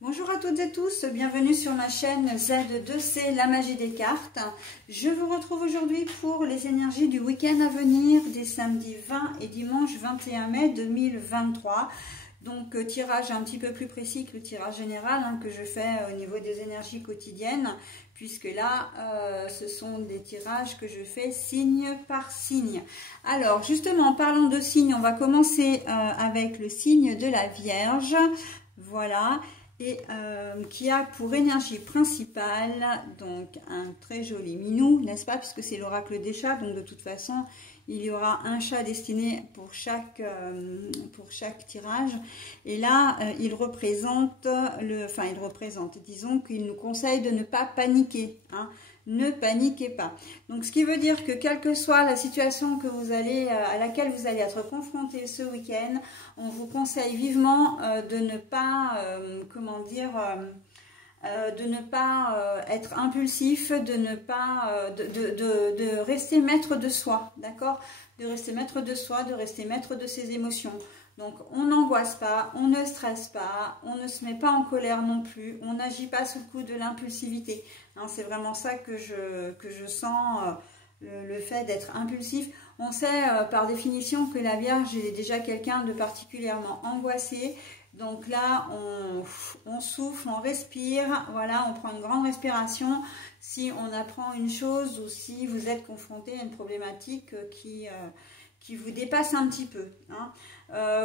Bonjour à toutes et tous, bienvenue sur ma chaîne Z2C, la magie des cartes. Je vous retrouve aujourd'hui pour les énergies du week-end à venir, des samedis 20 et dimanche 21 mai 2023. Donc tirage un petit peu plus précis que le tirage général que je fais au niveau des énergies quotidiennes, puisque là ce sont des tirages que je fais signe par signe. Alors justement, en parlant de signes, on va commencer avec le signe de la Vierge, voilà, et qui a pour énergie principale donc un très joli minou, n'est-ce pas, puisque c'est l'oracle des chats, donc de toute façon il y aura un chat destiné pour chaque tirage. Et là, il représente, disons qu'il nous conseille de ne pas paniquer. Ne paniquez pas. Donc, ce qui veut dire que quelle que soit la situation que vous allez, à laquelle vous allez être confronté ce week-end, on vous conseille vivement de ne pas, de ne pas être impulsif, de ne pas de rester maître de soi, d'accord? De rester maître de soi, de rester maître de ses émotions. Donc on n'angoisse pas, on ne stresse pas, on ne se met pas en colère non plus, on n'agit pas sous le coup de l'impulsivité. C'est vraiment ça que je sens, le fait d'être impulsif. On sait par définition que la Vierge est déjà quelqu'un de particulièrement angoissé. Donc là, on souffle, on respire, voilà, on prend une grande respiration. Si on apprend une chose ou si vous êtes confronté à une problématique qui vous dépasse un petit peu.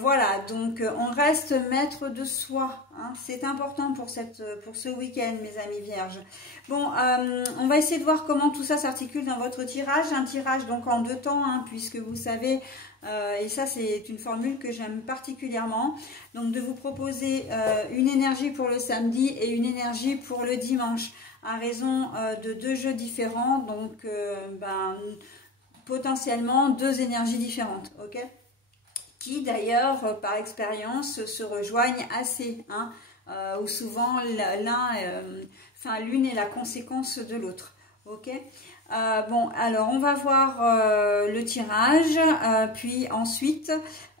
Voilà, donc on reste maître de soi. C'est important pour ce week-end, mes amis vierges. Bon, on va essayer de voir comment tout ça s'articule dans votre tirage. Un tirage donc en deux temps, puisque vous savez, et ça c'est une formule que j'aime particulièrement, donc de vous proposer une énergie pour le samedi et une énergie pour le dimanche, à raison de deux jeux différents, donc potentiellement deux énergies différentes, ok, qui d'ailleurs par expérience se rejoignent assez, où souvent l'une est la conséquence de l'autre, ok. Bon, alors on va voir le tirage, puis ensuite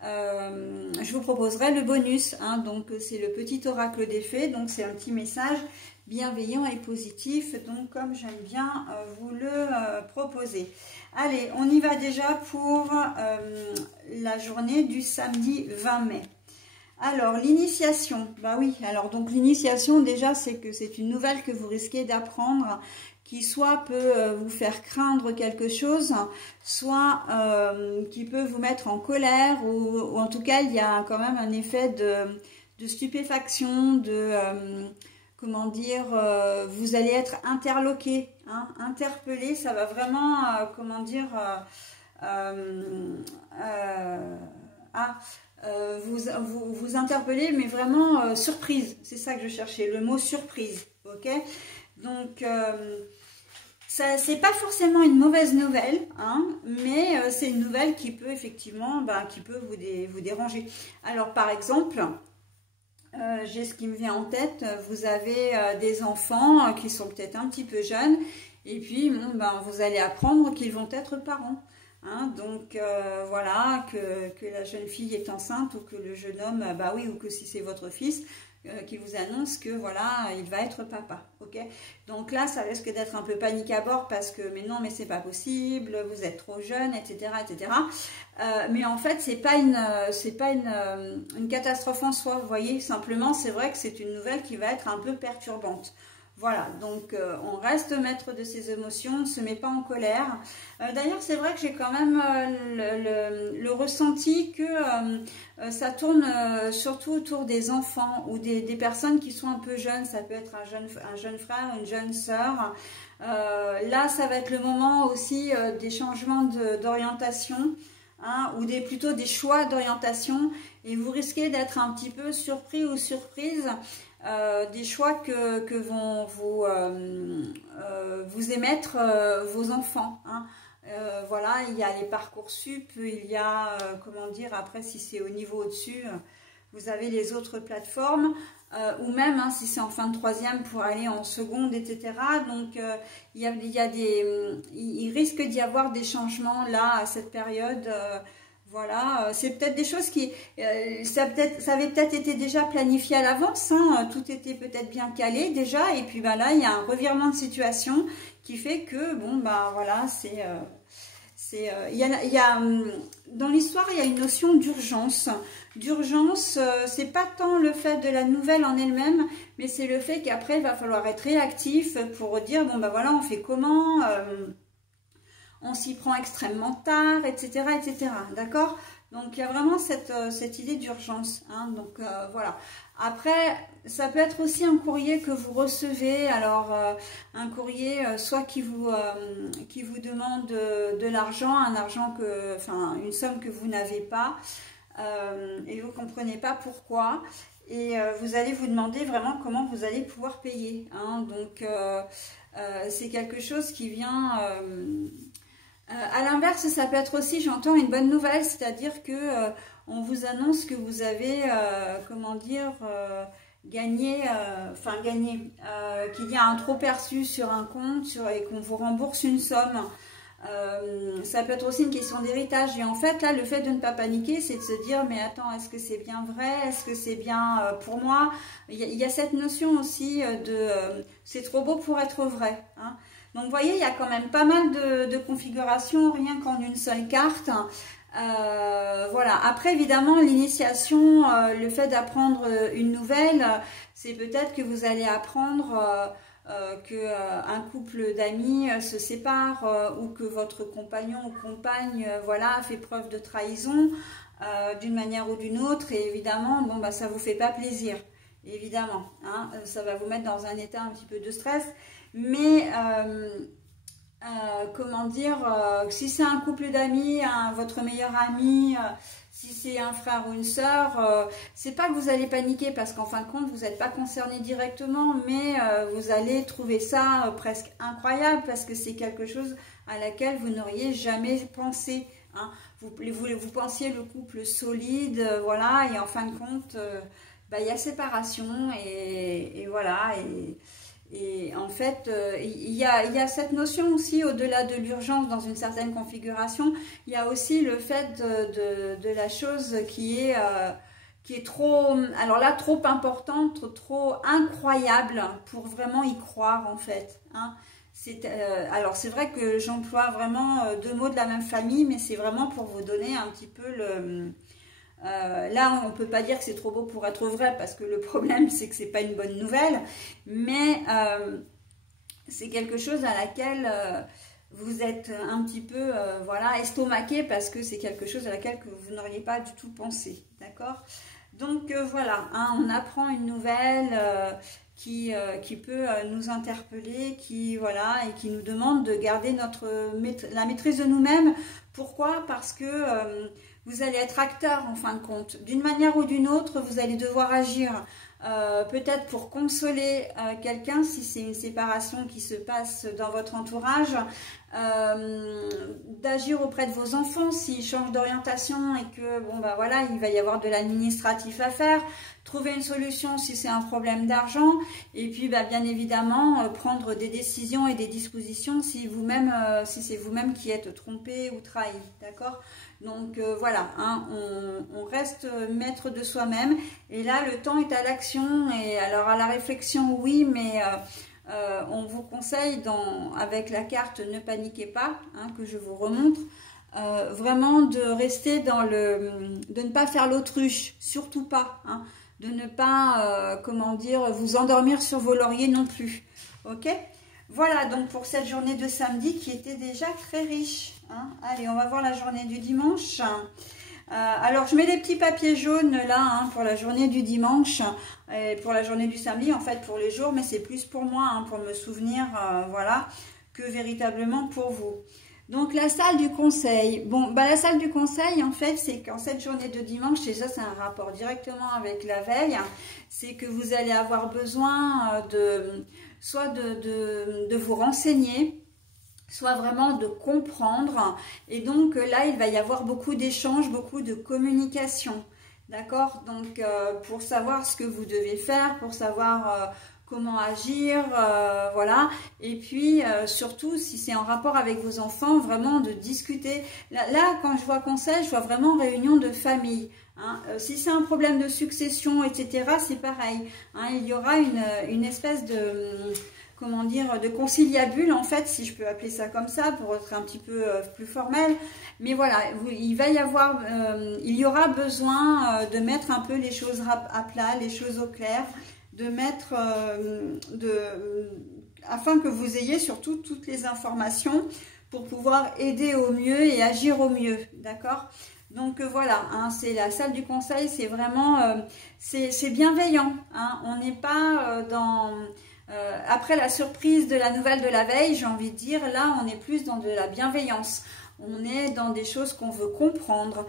je vous proposerai le bonus, donc c'est le petit oracle des fées, donc c'est un petit message bienveillant et positif, donc comme j'aime bien vous le proposer. Allez, on y va déjà pour la journée du samedi 20 mai. Alors, l'initiation, bah oui, alors donc l'initiation déjà c'est que c'est une nouvelle que vous risquez d'apprendre, qui soit peut vous faire craindre quelque chose, soit qui peut vous mettre en colère, ou en tout cas il y a quand même un effet de stupéfaction, comment dire, vous allez être interloqué, interpellé, ça va vraiment, comment dire, vous interpeller, mais vraiment surprise, c'est ça que je cherchais, le mot surprise, ok. Donc, c'est pas forcément une mauvaise nouvelle, mais c'est une nouvelle qui peut effectivement, qui peut vous déranger. Alors, par exemple, j'ai ce qui me vient en tête, vous avez des enfants qui sont peut-être un petit peu jeunes, et puis vous allez apprendre qu'ils vont être parents. Donc voilà, que la jeune fille est enceinte, ou que le jeune homme, oui, ou que si c'est votre fils, qui vous annonce que voilà, il va être papa, ok. Donc là, ça risque d'être un peu panique à bord, parce que mais non, mais c'est pas possible, vous êtes trop jeune, etc., etc. Mais en fait, c'est pas une catastrophe en soi, vous voyez. Simplement, c'est vrai que c'est une nouvelle qui va être un peu perturbante. Voilà, donc on reste maître de ses émotions, on ne se met pas en colère. D'ailleurs, c'est vrai que j'ai quand même le ressenti que ça tourne surtout autour des enfants ou des personnes qui sont un peu jeunes. Ça peut être un jeune frère, une jeune sœur. Là, ça va être le moment aussi des changements d'orientation. Ou plutôt des choix d'orientation, et vous risquez d'être un petit peu surpris ou surprise des choix que vont vous émettre vos enfants. Voilà, il y a les Parcoursup, il y a, comment dire, après si c'est au niveau au-dessus, vous avez les autres plateformes, ou même si c'est en fin de troisième pour aller en seconde, etc. Donc il risque d'y avoir des changements là à cette période. Voilà, c'est peut-être des choses qui, ça avait peut-être été déjà planifié à l'avance, hein, tout était peut-être bien calé déjà, et puis bah là il y a un revirement de situation qui fait que bon bah voilà, dans l'histoire il y a une notion d'urgence. D'urgence, c'est pas tant le fait de la nouvelle en elle-même, mais c'est le fait qu'après il va falloir être réactif pour dire bon bah voilà, on fait comment, on s'y prend extrêmement tard, etc., etc. D'accord? Donc, il y a vraiment cette idée d'urgence. Hein, donc, voilà. Après, ça peut être aussi un courrier que vous recevez. Alors, un courrier soit qui vous demande de l'argent, une somme que vous n'avez pas. Et vous ne comprenez pas pourquoi. Et vous allez vous demander vraiment comment vous allez pouvoir payer. Hein, donc, c'est quelque chose qui vient... à l'inverse, ça peut être aussi, j'entends, une bonne nouvelle, c'est-à-dire que on vous annonce que vous avez, gagné, qu'il y a un trop perçu sur un compte et qu'on vous rembourse une somme. Ça peut être aussi une question d'héritage. Et en fait, là, le fait de ne pas paniquer, c'est de se dire, mais attends, est-ce que c'est bien vrai? Est-ce que c'est bien pour moi? Il y a cette notion aussi c'est trop beau pour être vrai. Hein. Donc, vous voyez, il y a quand même pas mal de configurations, rien qu'en une seule carte. Voilà. Après, évidemment, l'initiation, le fait d'apprendre une nouvelle, c'est peut-être que vous allez apprendre qu'un couple d'amis se sépare ou que votre compagnon ou compagne voilà, fait preuve de trahison d'une manière ou d'une autre. Et évidemment, bon, bah, ça ne vous fait pas plaisir. Évidemment, hein, ça va vous mettre dans un état un petit peu de stress. Mais, comment dire, si c'est un couple d'amis, votre meilleur ami, si c'est un frère ou une sœur, c'est pas que vous allez paniquer parce qu'en fin de compte, vous n'êtes pas concerné directement, mais vous allez trouver ça presque incroyable parce que c'est quelque chose à laquelle vous n'auriez jamais pensé. Hein. Vous pensiez le couple solide, voilà, et en fin de compte, bah, y a séparation et voilà. Et en fait, il y a cette notion aussi, au-delà de l'urgence dans une certaine configuration, il y a aussi le fait de la chose qui est trop, alors là, trop importante, trop incroyable pour vraiment y croire en fait. Hein. Alors c'est vrai que j'emploie vraiment deux mots de la même famille, mais c'est vraiment pour vous donner un petit peu le... là, on ne peut pas dire que c'est trop beau pour être vrai parce que le problème, c'est que ce n'est pas une bonne nouvelle. Mais c'est quelque chose à laquelle vous êtes un petit peu voilà, estomaqué parce que c'est quelque chose à laquelle que vous n'auriez pas du tout pensé. D'accord? Donc voilà, hein, on apprend une nouvelle qui peut nous interpeller, voilà, et qui nous demande de garder la maîtrise de nous-mêmes. Pourquoi? Parce que... vous allez être acteur en fin de compte. D'une manière ou d'une autre, vous allez devoir agir. Peut-être pour consoler quelqu'un, si c'est une séparation qui se passe dans votre entourage. D'agir auprès de vos enfants s'ils changent d'orientation et que, bon, bah voilà, il va y avoir de l'administratif à faire. Trouver une solution si c'est un problème d'argent. Et puis, bah, bien évidemment, prendre des décisions et des dispositions si c'est vous-même qui êtes trompé ou trahi. D'accord ? Donc voilà, hein, on reste maître de soi-même et là le temps est à l'action et alors à la réflexion oui, mais on vous conseille avec la carte ne paniquez pas, hein, que je vous remontre, vraiment de rester de ne pas faire l'autruche, surtout pas, hein, de ne pas vous endormir sur vos lauriers non plus, ok? Voilà donc pour cette journée de samedi qui était déjà très riche. Hein. Allez, on va voir la journée du dimanche. Alors, je mets les petits papiers jaunes là hein, pour la journée du dimanche et pour la journée du samedi, en fait pour les jours, mais c'est plus pour moi, hein, pour me souvenir, voilà, que véritablement pour vous. Donc, la salle du conseil. Bon, bah, la salle du conseil, en fait, c'est qu'en cette journée de dimanche, déjà, c'est un rapport directement avec la veille. C'est que vous allez avoir besoin soit de vous renseigner, soit vraiment de comprendre. Et donc, là, il va y avoir beaucoup d'échanges, beaucoup de communication. D'accord? Donc, pour savoir ce que vous devez faire, pour savoir... comment agir, voilà. Et puis surtout, si c'est en rapport avec vos enfants, vraiment de discuter. Là, quand je vois conseil, je vois vraiment réunion de famille. Hein. Si c'est un problème de succession, etc., c'est pareil. Hein. Il y aura une espèce de... comment dire, de conciliabule en fait, si je peux appeler ça comme ça, pour être un petit peu plus formel. Mais voilà, il y aura besoin de mettre un peu les choses à plat, les choses au clair, de mettre, afin que vous ayez surtout toutes les informations pour pouvoir aider au mieux et agir au mieux, d'accord? Donc voilà, hein, c'est la salle du conseil, c'est vraiment, c'est bienveillant, hein, on n'est pas dans... après la surprise de la nouvelle de la veille, j'ai envie de dire, là on est plus dans de la bienveillance. On est dans des choses qu'on veut comprendre.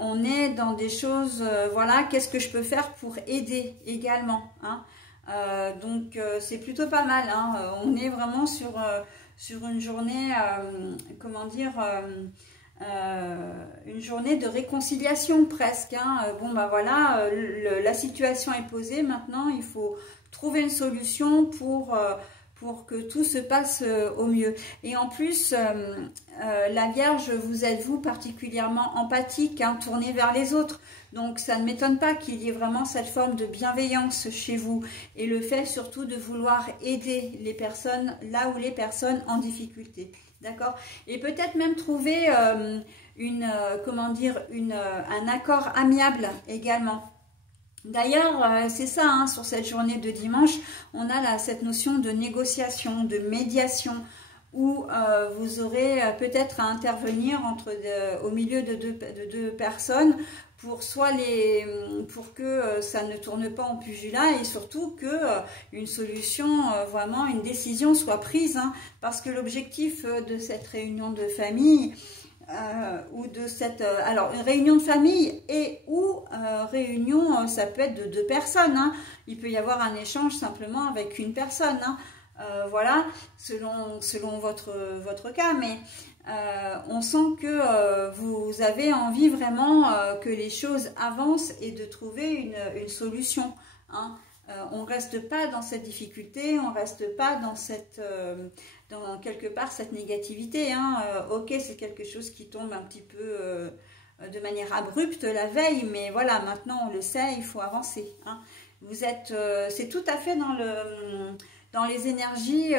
On est dans des choses, voilà, qu'est-ce que je peux faire pour aider également. Hein. Donc c'est plutôt pas mal. Hein. On est vraiment sur une journée, comment dire, une journée de réconciliation presque. Hein. Bon ben voilà, la situation est posée. Maintenant, il faut trouver une solution pour que tout se passe au mieux. Et en plus, la Vierge, vous êtes vous particulièrement empathique, hein, tournée vers les autres. Donc ça ne m'étonne pas qu'il y ait vraiment cette forme de bienveillance chez vous. Et le fait surtout de vouloir aider les personnes, là où les personnes en difficulté. D'accord? Et peut-être même trouver comment dire, un accord amiable également. D'ailleurs, c'est ça, hein, sur cette journée de dimanche, on a cette notion de négociation, de médiation, où vous aurez peut-être à intervenir au milieu de deux personnes pour pour que ça ne tourne pas en pugilat et surtout que une solution, vraiment une décision soit prise, hein, parce que l'objectif de cette réunion de famille, ou de cette... alors, une réunion de famille ou réunion, ça peut être de deux personnes. Hein. Il peut y avoir un échange simplement avec une personne. Hein. Voilà, selon votre cas. Mais on sent que vous avez envie vraiment que les choses avancent et de trouver une solution. Hein. On ne reste pas dans cette difficulté, on ne reste pas dans dans quelque part cette négativité. Hein. Ok, c'est quelque chose qui tombe un petit peu de manière abrupte la veille, mais voilà, maintenant on le sait, il faut avancer. Hein. Vous êtes, c'est tout à fait dans les énergies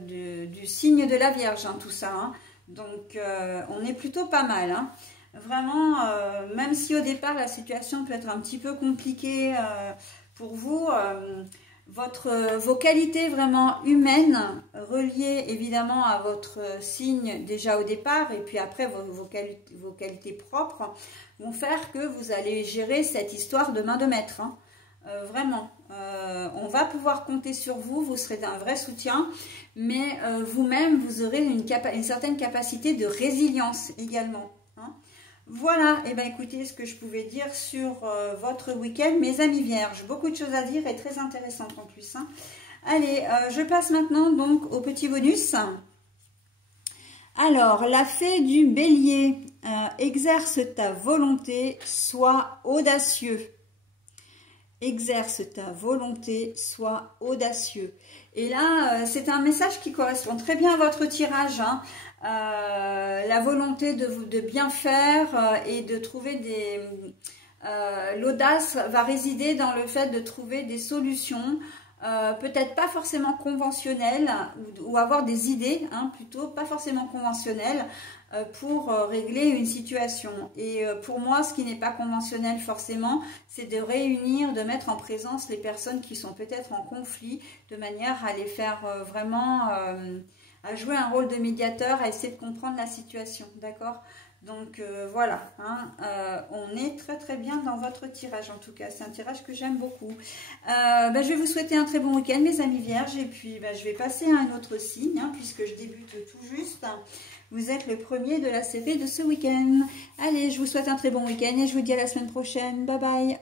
du signe de la Vierge, hein, tout ça. Hein. Donc on est plutôt pas mal. Hein. Vraiment, même si au départ la situation peut être un petit peu compliquée pour vous, vos qualités vraiment humaines, reliées évidemment à votre signe déjà au départ, et puis après vos qualités propres, vont faire que vous allez gérer cette histoire de main de maître. Hein. Vraiment, on va pouvoir compter sur vous, vous serez d'un vrai soutien, mais vous-même, vous aurez une certaine capacité de résilience également. Hein. Voilà, et bien écoutez ce que je pouvais dire sur votre week-end, mes amis vierges. Beaucoup de choses à dire et très intéressantes en plus. Hein. Allez, je passe maintenant donc au petit bonus. Alors, la fée du bélier, exerce ta volonté, sois audacieux. Exerce ta volonté, sois audacieux. Et là, c'est un message qui correspond très bien à votre tirage. Hein. La volonté de bien faire et de trouver l'audace va résider dans le fait de trouver des solutions, peut-être pas forcément conventionnelles, ou avoir des idées, hein, plutôt pas forcément conventionnelles, pour régler une situation. Et pour moi, ce qui n'est pas conventionnel forcément, c'est de réunir, de mettre en présence les personnes qui sont peut-être en conflit, de manière à les faire vraiment, à jouer un rôle de médiateur, à essayer de comprendre la situation, d'accord? Donc voilà, hein, on est très très bien dans votre tirage en tout cas, c'est un tirage que j'aime beaucoup. Je vais vous souhaiter un très bon week-end mes amis vierges, et puis je vais passer à un autre signe, hein, puisque je débute tout juste. Vous êtes le premier de la série de ce week-end. Allez, je vous souhaite un très bon week-end et je vous dis à la semaine prochaine. Bye bye.